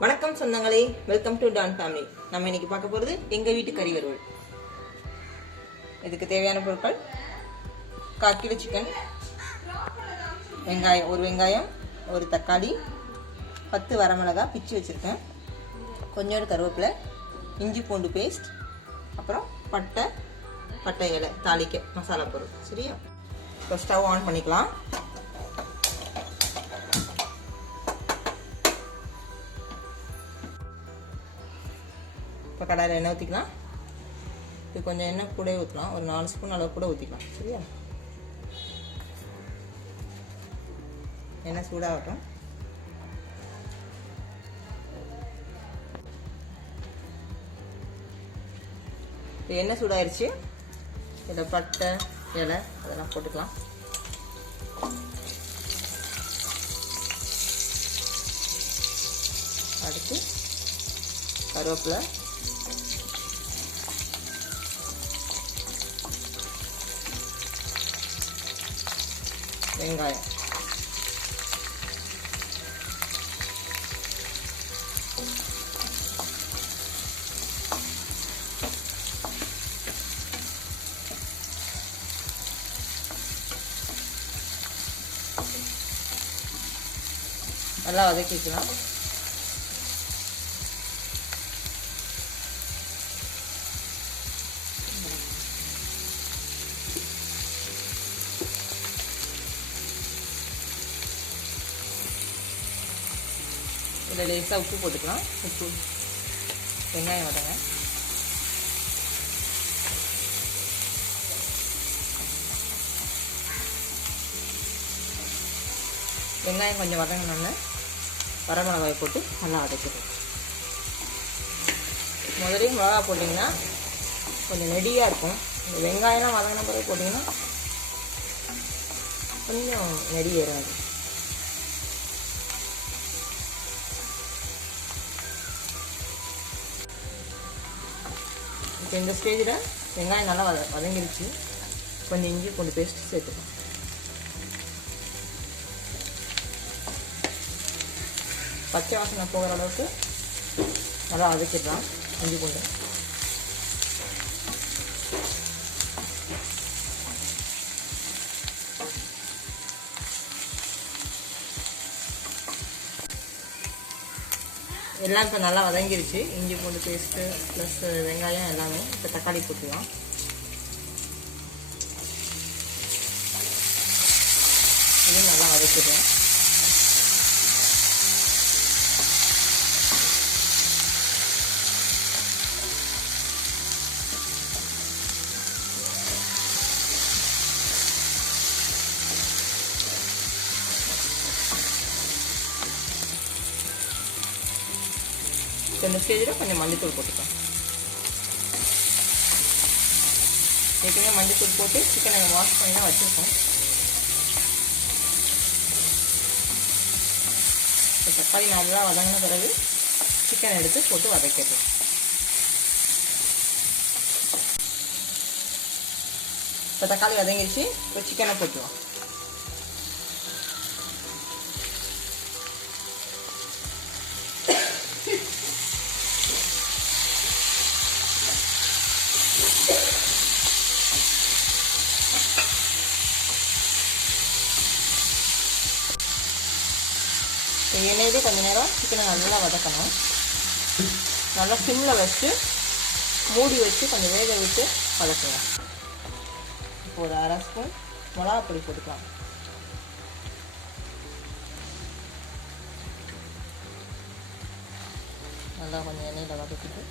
வணக்கம் சொந்தங்களே, welcome to Don family. நம்ம இன்னைக்கு பார்க்க போகிறது எங்கள் வீட்டு கறி வறுவல். இதுக்கு தேவையான பொருட்கள்: 1/4 கிலோ சிக்கன், வெங்காயம், ஒரு வெங்காயம், ஒரு தக்காளி, 10 வரமிளகாய் பிச்சு வச்சுருக்கேன், கொஞ்சோண்டு கருவேப்பிலை, இஞ்சி பூண்டு பேஸ்ட், அப்புறம் பட்டை இலை தாளிக்க மசாலா பொருள். சரியா? இப்போ ஸ்டவ் ஆன் பண்ணிக்கலாம். இப்போ கடாயில் எண்ணெய் ஊற்றிக்கலாம். இது கொஞ்சம் எண்ணெய் கூட ஊற்றலாம், ஒரு 4 ஸ்பூன் அளவு கூட ஊற்றிக்கலாம். சரியா? எண்ணெய் சூடாகட்டும். இப்போ எண்ணெய் சூடாயிருச்சு. இதில் பட்டை இலை அதெல்லாம் போட்டுக்கலாம். அடுத்து கருவேப்பிலை, வெங்காயம், நல்லா வதக்கிக்கலாம். இதில் லேசாக உப்பு போட்டுக்கலாம். உப்பு, வெங்காயம் வதங்க. வெங்காயம் கொஞ்சம் வதங்கினோன்னே வரமிளகாய் போட்டு நல்லா வதக்கிடுவோம். முதலே மிளகா போட்டிங்கன்னா கொஞ்சம் நெடியாக இருக்கும். இந்த வெங்காயம்லாம் வதங்கின பிறகு போட்டிங்கன்னா கொஞ்சம் நெடி ஏறாது. இப்போ இந்த ஸ்டேஜில் வெங்காயம் நல்லா வதங்கிருச்சு. கொஞ்சம் இஞ்சி பூண்டு பேஸ்ட் சேர்த்துக்கலாம். பச்சை வாசனை போகிற அளவுக்கு நல்லா வதக்கிடலாம். இஞ்சி பூண்டு எல்லாம் இப்போ நல்லா வதங்கிருச்சு. இஞ்சி பூண்டு பேஸ்ட்டு ப்ளஸ் வெங்காயம் எல்லாமே. இப்போ தக்காளி போட்டுக்கலாம். இதையும் நல்லா வதக்கிடுவோம். இந்த ஸ்டேஜில் கொஞ்சம் மஞ்சத்தூள் போட்டுக்கலாம். ஏற்கனவே மஞ்சத்தூள் போட்டு சிக்கனை வாஷ் பண்ணி தான் வச்சுருக்கோம். இப்போ தக்காளி நல்லா வதங்கின பிறகு சிக்கனை எடுத்து போட்டு வதக்கிடலாம். இப்போ தக்காளி வதங்கிடுச்சு. இப்போ சிக்கனை போட்டுருவோம். எண்ணெயிலே கொஞ்சம் நேரம் சிக்கனை நல்லா வதக்கணும். நல்லா சிம்மில் வச்சு மூடி வச்சு கொஞ்சம் வேக விட்டு வதக்கணும். இப்போ ஒரு 1/2 ஸ்பூன் மிளகாப்பொடி போட்டுக்கலாம். நல்லா கொஞ்சம் எண்ணெயில் வதக்கிட்டு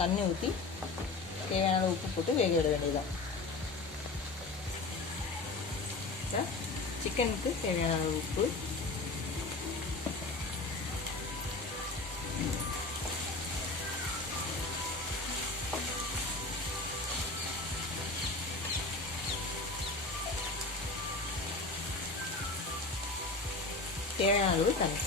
தண்ணி ஊற்றி தேவையான உப்பு போட்டு வேக விட வேண்டியதுதான். சிக்கனுக்கு தேவையான உப்பு, தேவையான அளவு தண்ணி.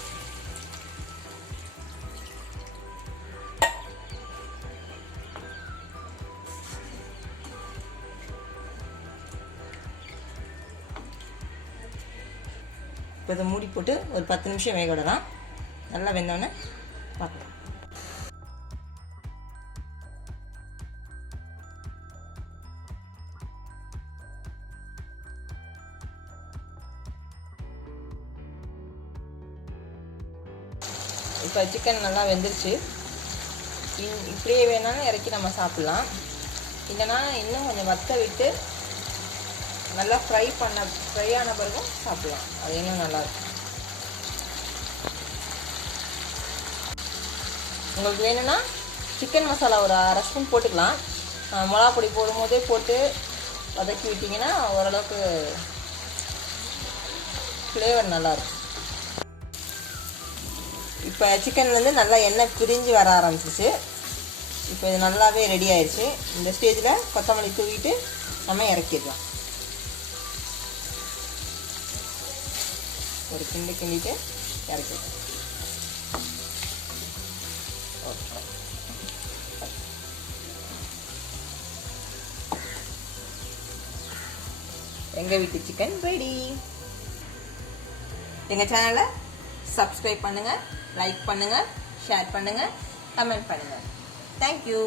இப்போ இதை மூடி போட்டு ஒரு 10 நிமிஷம் வேக விடலாம். நல்லா வெந்தோடனே பார்க்கலாம். இப்போ சிக்கன் நல்லா வெந்துருச்சு. இப்படியே வேணாலும் இறக்கி நம்ம சாப்பிட்லாம். இல்லைனா இன்னும் கொஞ்சம் வத்த விட்டு நல்லா ஃப்ரை ஆன பிறகும் சாப்பிட்லாம். அது இன்னும் நல்லாயிருக்கும். உங்களுக்கு வேணும்னா சிக்கன் மசாலா ஒரு அரை ஸ்பூன் போட்டுக்கலாம். மிளகா பொடி போடும்போதே போட்டு வதக்கி விட்டிங்கன்னா ஓரளவுக்கு ஃப்ளேவர் நல்லாயிருக்கும். இப்போ சிக்கன்லேருந்து நல்லா எண்ணெய் பிரிஞ்சு வர ஆரம்பிச்சிச்சு. இப்போ இது நல்லாவே ரெடி ஆயிடுச்சு. இந்த ஸ்டேஜில் கொத்தமல்லி தூவிட்டு நம்ம இறக்கிடலாம். ஒரு கிண்டிட்டு இறக்கிடலாம். ஓகே, எங்கள் வீட்டு சிக்கன் ரெடி. எங்கள் சேனலை சப்ஸ்கிரைப் பண்ணுங்கள், லைக் பண்ணுங்கள், ஷேர் பண்ணுங்கள், கமெண்ட் பண்ணுங்கள். Thank you.